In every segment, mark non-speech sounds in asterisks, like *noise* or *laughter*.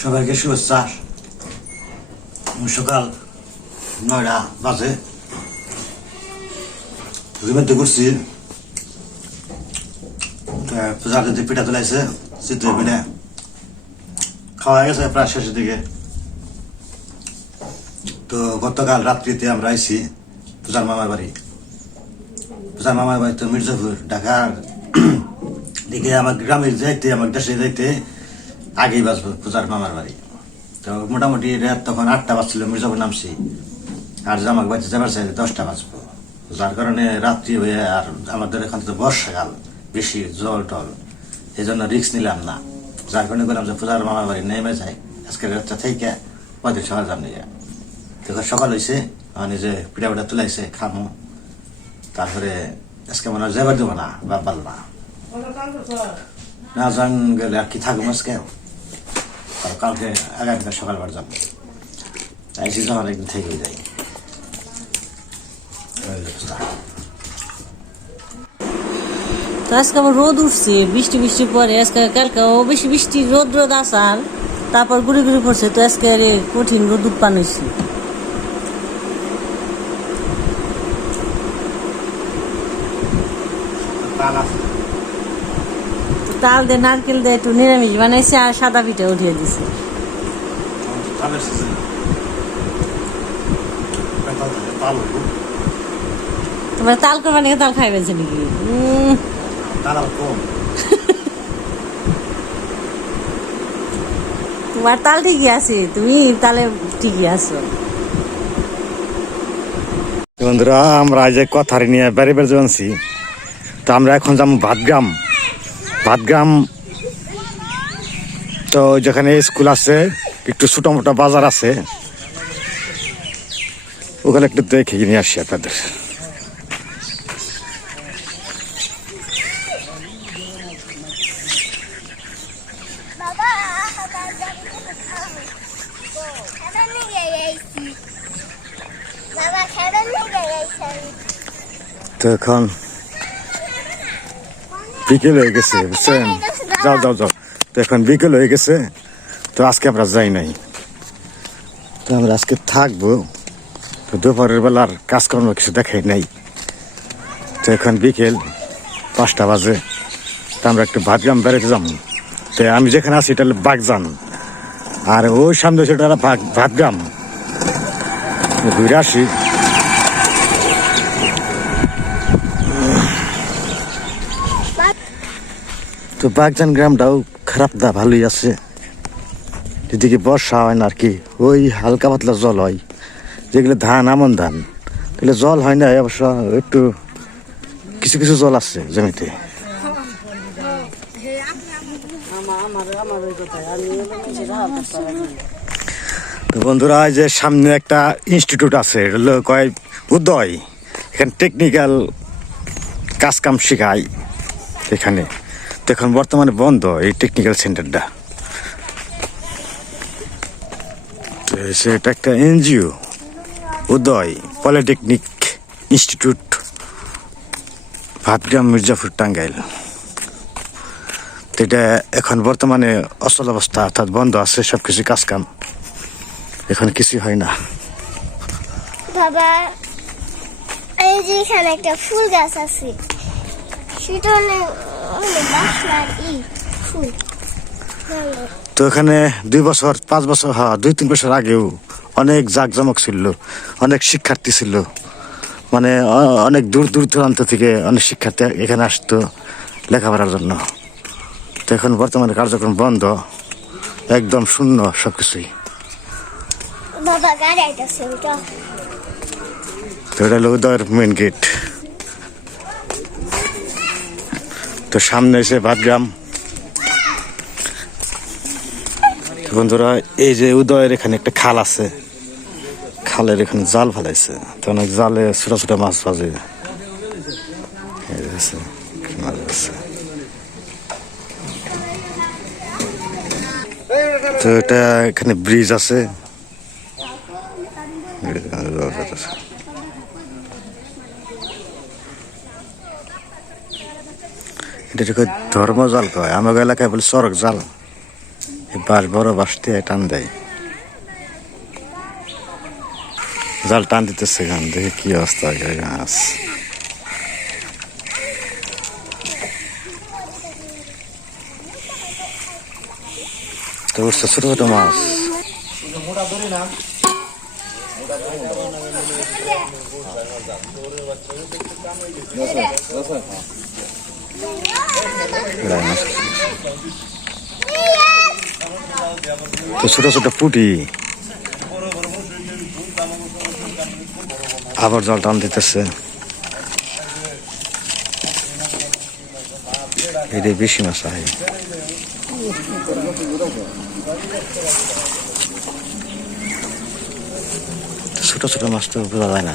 সবাইকে শুভেচ্ছা। সকাল নয়টা বাজে। রুমেতে পূজার যদি পিঠা তোলাইছে চিত্র পিঠা খাওয়া গেছে প্রায় শেষের দিকে। তো গতকাল রাত্রিতে আমরা আইছি পূজার মামার বাড়ি। পূজার মামার বাড়ি তো মির্জাপুর, ঢাকার। *clears throat* দিকে আমার গ্রামে যাইতে, আমার দেশে যাইতে আগেই বাঁচবো পূজার মামার বাড়ি। তো মোটামুটি রাত তখন আটটা বাজছিল মির্জাপুর নামছি, আর জামাক বাড়িতে যাবার চাইলে দশটা বাজবো। যার কারণে রাত্রি হয়ে আর আমাদের এখান তো বর্ষাকাল, বেশি জল টল এই জন্য রিক্স নিলাম না। যার কারণে বললাম যে, পূজার মামার বাড়ি নেমে যাই, আজকে রাতটা থেকে পঁয়ত্রিশ সকাল যাম নিয়ে দেখো, সকাল হয়েছে মানে যে পিঠা পিঠা তুলাইছে, খামো। তারপরে আজকে মনে হয় যাবার দেবো না, বাপ বাল না না যান গেলে আর কি থাকব আজকে? কালকে আগামীকাল সকালবার যাব। আইসি যখন একদিন থেকে যাই। তো আজকে আবার রোদ উঠছে বৃষ্টি বৃষ্টি পরে আজকে কালকেও বেশি বৃষ্টি রোদ রোদ আসার তারপর গুড়ি গুড়ি পড়ছে তো আজকে আর কঠিন রোদ উৎপান হয়েছে। তাল আছে। তো তাল দিয়ে নারকেল দিয়ে একটু নিরামিষ বানাইছে আর সাদা পিঠা উঠিয়ে দিছে। তোমার তাল করবা নাকি তাল নাকি তাল আবার কম। তোমার তাল ঠিকই আছে তুমি তালে ঠিকই আছো। বন্ধুরা আমরা আজ কথার নিয়ে বেড়ে বেড়ে জানছি তো আমরা এখন যাব ভাতগ্রাম। ভাতগ্রাম। তো যেখানে স্কুল আছে, একটু ছোটো মোটো বাজার আছে। ওখানে একটু দেখে নিয়ে আসি আপনাদের। তো এখন বিকেল হয়ে গেছে, বুঝছেন? যাও যাও যাও। তো এখন বিকেল হয়ে গেছে, তো আজকে আমরা যাই নাই। তো আমরা আজকে থাকব, তো দুপুরের বেলার কাজকর্ম কিছু দেখাই নাই। তো এখন বিকেল পাঁচটা বাজে, তো আমরা একটু ভাতগ্রাম বেড়াতে যাম। তো আমি যেখানে আছি, এটা বাগজান। আর ওই সামনে সেটা ভাতগ্রাম ঘুরে আসি। তো বাগজান গ্রামটাও খারাপ না ভালোই আছে। এদিকে বর্ষা হয় না আর কি, ওই হালকা পাতলা জল হয়। যেগুলো ধান, আমন ধান তাহলে জল হয় না, অবশ্য একটু কিছু কিছু জল আছে জমিতে। তো বন্ধুরা যে সামনে একটা ইনস্টিটিউট আছে কয় উদয়, এখানে টেকনিক্যাল কাজ কাম শেখায় এখানে। এখন বর্তমানে বন্ধ এই টেকনিক্যাল সেন্টারটা সেটা একটা NGO, Uday polytechnic institute, Bhatgram Mirzapur Tangail. এটা এখন বর্তমানে অচল অবস্থা, অর্থাৎ বন্ধ আছে সব কিছু কাজ কাম এখন কিছুই হয় না। বাবা, এই যে এখানে একটা ফুল গাছ আছে, সেটা তো এখানে দুই বছর পাঁচ বছর হ্যাঁ দুই তিন বছর আগেও অনেক জাঁকজমক ছিল অনেক শিক্ষার্থী ছিল। মানে অনেক দূর দূর দূরান্ত থেকে অনেক শিক্ষার্থী এখানে আসতো লেখাপড়ার জন্য। তো এখন বর্তমানে কার্যক্রম বন্ধ একদম শূন্য সব কিছুই তো এটা হলো উদয়ের মেন গেট তো সামনে এসে বাদগ্রাম তো বন্ধুরা, এই যে উদয়ের এখানে একটা খাল আছে, খালের এখানে জাল ফেলাইছে। তো অনেক জালে ছোট ছোট মাছ বাজে। তো এটা এখানে ব্রিজ আছে। এটাকে ধর্ম জাল কয়। আমাকে এলাকায় বলে সড়ক জাল এই বাস বড় বাস দিয়ে টান দেয়। জাল টান দিতেছে গান, দেখে কি অবস্থা গাছ তো উঠছে ছোট ছোট মাছ। মাছ তো ছোট ছোট পুটি। আবার জল টান দিতেছে। এটাই বেশি মাছ আয় ছোট ছোট মাছ তো বোঝা যায় না।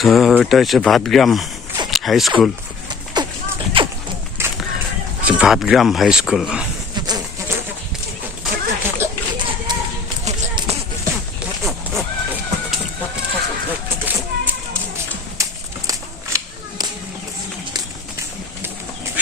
তো এটা হচ্ছে Bhatgram high school Bhatgram high school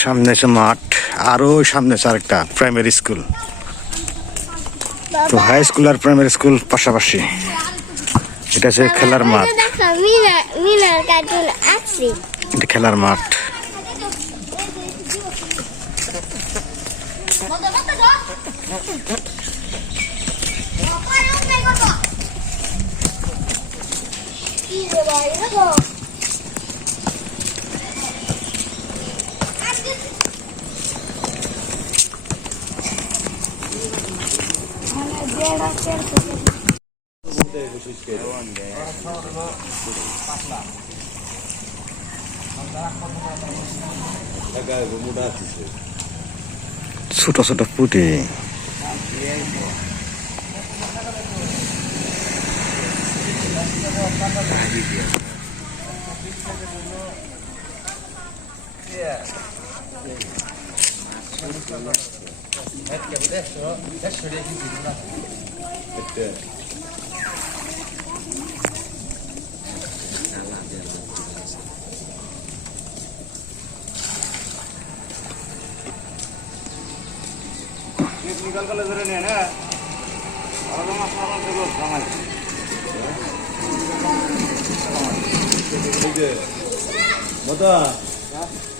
সামনে আছে মাঠ। আরও সামনে আছে আরেকটা প্রাইমারি স্কুল তো হাই স্কুল আর প্রাইমারি স্কুল পাশাপাশি। এটা হচ্ছে খেলার মাঠ। এটা খেলার মাঠ। ছোট ছোট পুটি নিকাল করলে ধরে নিয়ে না আর আপনার কামাই মতো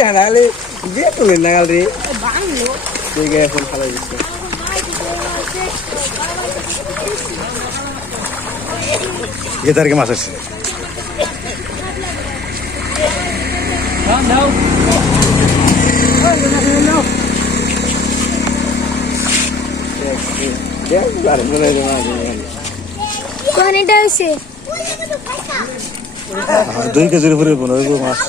নাগালে বিয়ে করলেন নাগাল রে? ঠিক আছে ফোন খালাই দিচ্ছে এ তারিখে মাছ আছে কোন এটা হইছে? দুই কেজির উপরে পনেরো মাছ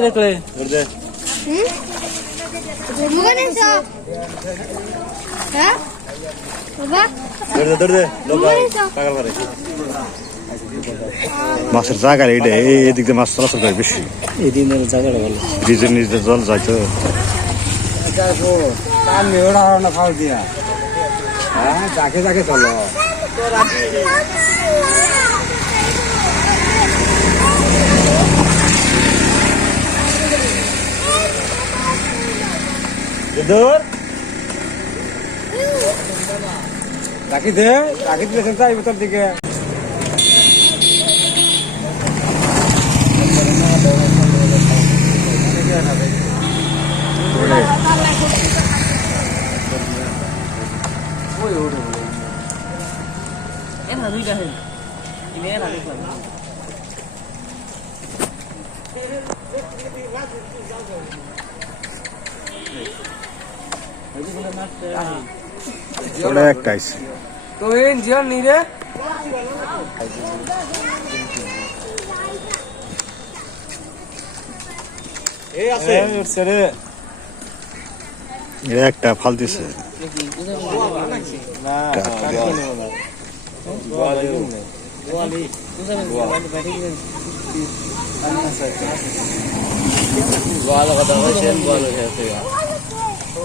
দেখলে হ্যাঁ মাছের জায়গা এইটা এই এদিক দিয়ে মাছ চলাচল করে বেশি এই দিনের জায়গাটা ভালো নিজের নিজের জল যাইতো কাম ওরা না খাও দিয়া হ্যাঁ যাকে যাকে চলো দূর রাখি দে রাখি দিলে যাই তোর দিকে। এখানে দুইটা হেন তুমি এখানে দেখলাম ওটা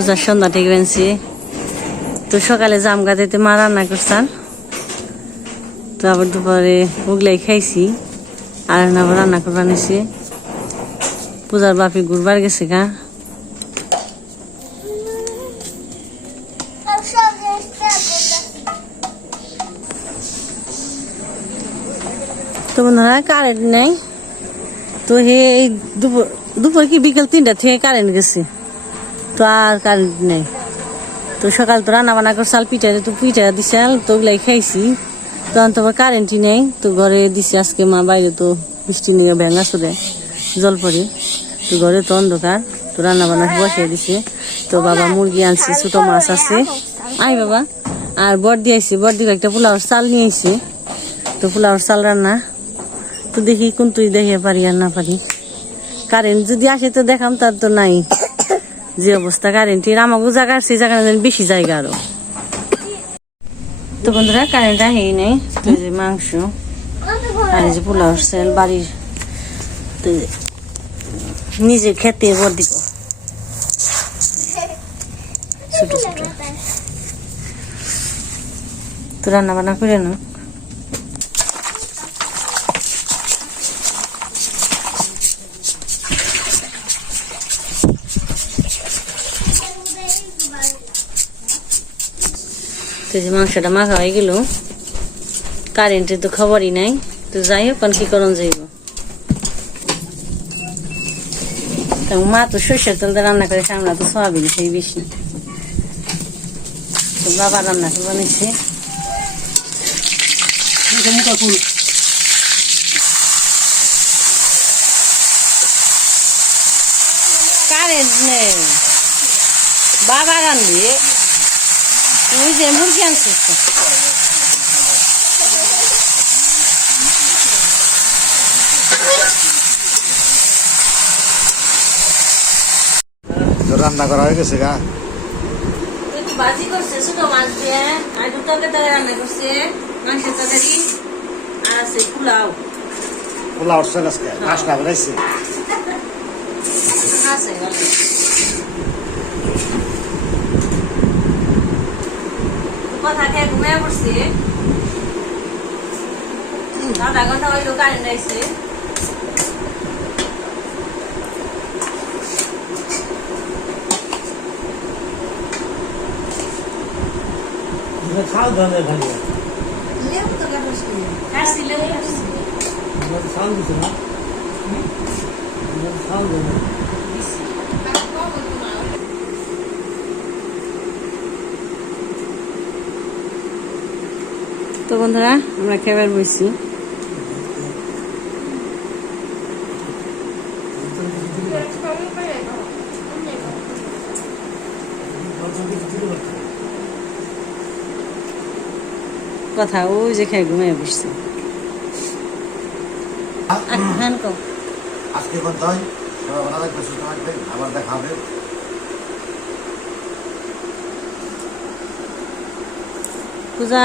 পূজার সন্ধ্যা ঠিক বেনছি তো সকালে জাম গাতেতে মা রান্না করছেন। তো আবার দুপুরে ওগুলাই খাইছি। আর আবার রান্না করবার নিছি পূজার বাপি ঘুরবার গেছে গা। তো বন্ধুরা কারেন্ট নেই। তো হে দুপুর দুপুর কি বিকেল তিনটা থেকে কারেন্ট গেছে। তো আর কারেন্ট নেই। তো সকাল তো রান্না বান্না করছাল পিঠা তো পিঠা দিছাল তো ওগুলাই খাইছি। তখন তো আবার কারেন্টই নেই, তো ঘরে দিছি আজকে মা, বাইরে তো বৃষ্টি নিয়ে ভেঙা চলে জল পড়ে তো ঘরে তো অন্ধকার, তো রান্না বান্না বসিয়ে দিছে। তো বাবা মুরগি আনছে, ছোট মাছ আছে। আই বাবা, আর বর্দি আইছে, বর্দি একটা পোলাওর চাল নিয়ে আইছে। তো পোলাওর চাল রান্না, তো দেখি কোন তুই দেখে পারি আর না পারি। কারেন্ট যদি আসে তো দেখাম, তার তো নাই। যে অবস্থা কারেন্টের আমাকে জায়গা সেই জায়গা বেশি জায়গা আরও। তো বন্ধুরা কারেন্ট আহেই নেই। যে মাংস আর যে পোলাও সেল, বাড়ির নিজে খেতে বর দিব। ছোট ছোট। তো রান্না বান্না করে না তো যে মাংসটা মাখা হয়ে গেল কারেন্টের তো খবরই নাই। তো যাই হোক কি করণ যাইব? তো মা তো সর্ষের তেল দিয়ে রান্না করে আমরা তো সোয়াবিন সেই বেশি। তো বাবা রান্না করে বানিয়েছে কারেন্ট নেই বাবা রান্ধি ওই যে মুরগি আনছিস তো। তো রান্না করা হয়ে গেছে গা? ভাজি করছে ছোট মাছ দিয়ে। আর একটু তরকারি রান্না করছে? মাংসের তরকারি আর আছে পোলাও। পোলা উঠছে আজকে মাছ না বেড়াইছে আছে। কথা খেয়ে ঘুমিয়ে পড়ছে? আধা ঘণ্টা হইল কারেন্ট খাল। ধরনের খালি কাটছি লেবু কাটছি খাল দিছে না। খাল ধরনের তো বন্ধুরা আমরা খেবার বসছি কথা ওই যে খেয়ে ঘুমিয়ে বসছে। কো। আজকে সবাই ভালো থাকবে সুস্থ থাকবে আবার দেখা হবে। পূজা